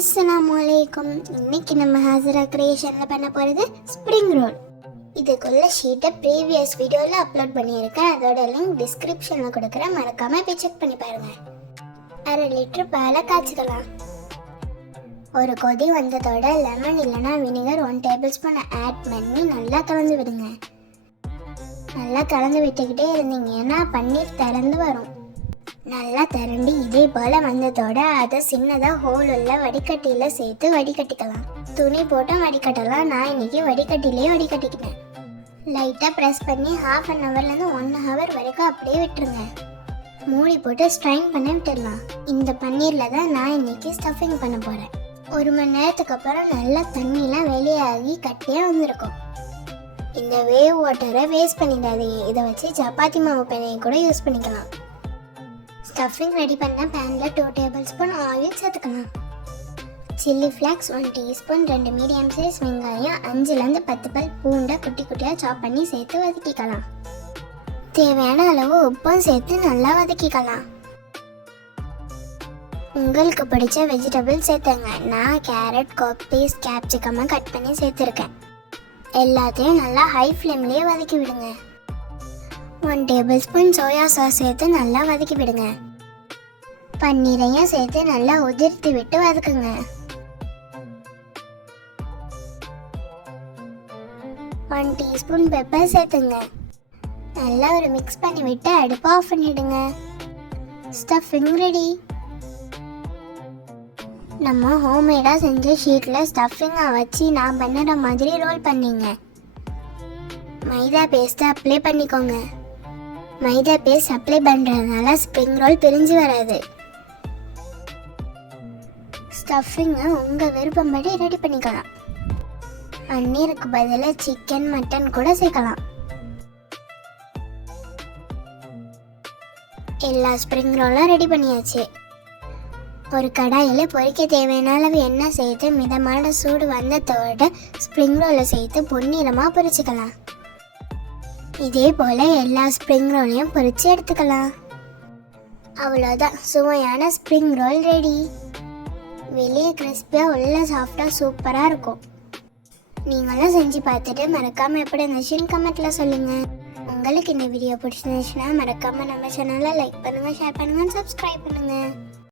அஸ்ஸலாமுஅலைக்கும். இன்னைக்கு நம்ம ஹாசிரா கிரியேஷனில் பண்ண போகிறது ஸ்ப்ரிங் ரோல். இதுக்குள்ள ஷீட்டை ப்ரீவியஸ் வீடியோவில் அப்லோட் பண்ணியிருக்கேன். அதோட லிங்க் டிஸ்கிரிப்ஷனில் கொடுக்குறேன், மறக்காமல் போய் செக் பண்ணி பாருங்கள். 1/2 லிட்டர் பாலை காய்ச்சிக்கலாம். ஒரு கொதி வந்ததோட லெமன் இல்லைனா வினிகர் 1 டேபிள் ஸ்பூன் ஆட் பண்ணி நல்லா கலந்து விடுங்க. நல்லா கலந்து விட்டுக்கிட்டே இருந்தீங்கன்னா பன்னீர் திறந்து வரும். நல்லா திரண்டி இதே போல் வந்ததோட அதை சின்னதாக ஹோல் உள்ள வடிகட்டியில் சேர்த்து வடிகட்டிக்கலாம். துணி போட்டு வடிகட்டலாம். நான் இன்னைக்கு வடிகட்டிலே வடிகட்டிக்கிட்டேன். லைட்டாக ப்ரெஸ் பண்ணி 1/2 ஹவர்லேருந்து 1 ஹவர் வரைக்கும் அப்படியே விட்டுருங்க. மூடி போட்டு ஸ்ட்ரைன் பண்ண விட்டுடலாம். இந்த பன்னீரில் தான் நான் இன்னைக்கு ஸ்டஃபிங் பண்ண போகிறேன். 1 மணி நேரத்துக்கு அப்புறம் நல்லா தண்ணிலாம் வெளியாகி கட்டியாக வந்திருக்கும். இந்த வேவ் வாட்டரை வேஸ்ட் பண்ணிடாதீங்க. இதை வச்சு சப்பாத்தி மாவு பெண்ணையை கூட யூஸ் பண்ணிக்கலாம். ஸ்டஃபிங் ரெடி பண்ண பேனில் 2 டேபிள் ஸ்பூன் ஆயில் சேர்த்துக்கலாம். Chilli flakes 1 teaspoon, 2 medium size வெங்காயம், 5லேருந்து 10 பல் பூண்டை குட்டி குட்டியாக சாப் பண்ணி சேர்த்து வதக்கிக்கலாம். தேவையான அளவு உப்பும் சேர்த்து நல்லா வதக்கிக்கலாம். உங்களுக்கு பிடிச்ச வெஜிடபிள் சேர்த்துங்க. நான் கேரட், கோப்பீஸ், கேப்சிகமாக கட் பண்ணி சேர்த்துருக்கேன். எல்லாத்தையும் நல்லா ஹை ஃப்ளேம்லேயே வதக்கி விடுங்க. 1 டேபிள் ஸ்பூன் சோயா சாஸ் சேர்த்து நல்லா வதக்கி விடுங்க. பன்னீரையும் சேர்த்து நல்லா உதிர்த்து விட்டு வதக்குங்க. ஒன் டீஸ்பூன் பெப்பர் சேர்த்துங்க. நல்லா ஒரு மிக்ஸ் பண்ணி விட்டு அடுப்பை ஆஃப் பண்ணிடுங்க. Stuffing ready. நம்ம ஹோம்மேடாக செஞ்ச ஷீட்டில் ஸ்டஃபிங்கை வச்சு நான் பண்ணுற மாதிரி ரோல் பண்ணிங்க. மைதா பேஸ்ட்டை அப்ளை பண்ணிக்கோங்க. மைதா பேஸ்ட் அப்ளை பண்ணுறதுனால ஸ்ப்ரிங் ரோல் பிரிஞ்சு வராது. ஸ்டஃபிங்கை உங்கள் விருப்பம்படி ரெடி பண்ணிக்கலாம். பன்னீருக்கு பதிலாக சிக்கன், மட்டன் கூட சேர்க்கலாம். எல்லா ஸ்ப்ரிங் ரோலும் ரெடி பண்ணியாச்சு. ஒரு கடாயில் பொரிக்க தேவையான அளவு எண்ணெய் சேர்த்து மிதமான சூடு வந்ததோட ஸ்ப்ரிங் ரோலை சேர்த்து பொன்னிறமாக பொரிச்சுக்கலாம். இதே போல் எல்லா ஸ்ப்ரிங் ரோலையும் பொரித்து எடுத்துக்கலாம். அவ்வளோதான், சுவையான ஸ்ப்ரிங் ரோல் ரெடி. வெளியே கிறிஸ்பியாக உள்ள சாஃப்டாக சூப்பராக இருக்கும். நீங்களும் செஞ்சு பார்த்துட்டு மறக்காமல் எப்படி இருந்துச்சுன்னு கமெண்ட்டில் சொல்லுங்கள். உங்களுக்கு இந்த வீடியோ பிடிச்சிருந்துச்சுன்னா மறக்காமல் நம்ம சேனலை லைக் பண்ணுங்கள், ஷேர் பண்ணுங்கள், சப்ஸ்கிரைப் பண்ணுங்கள்.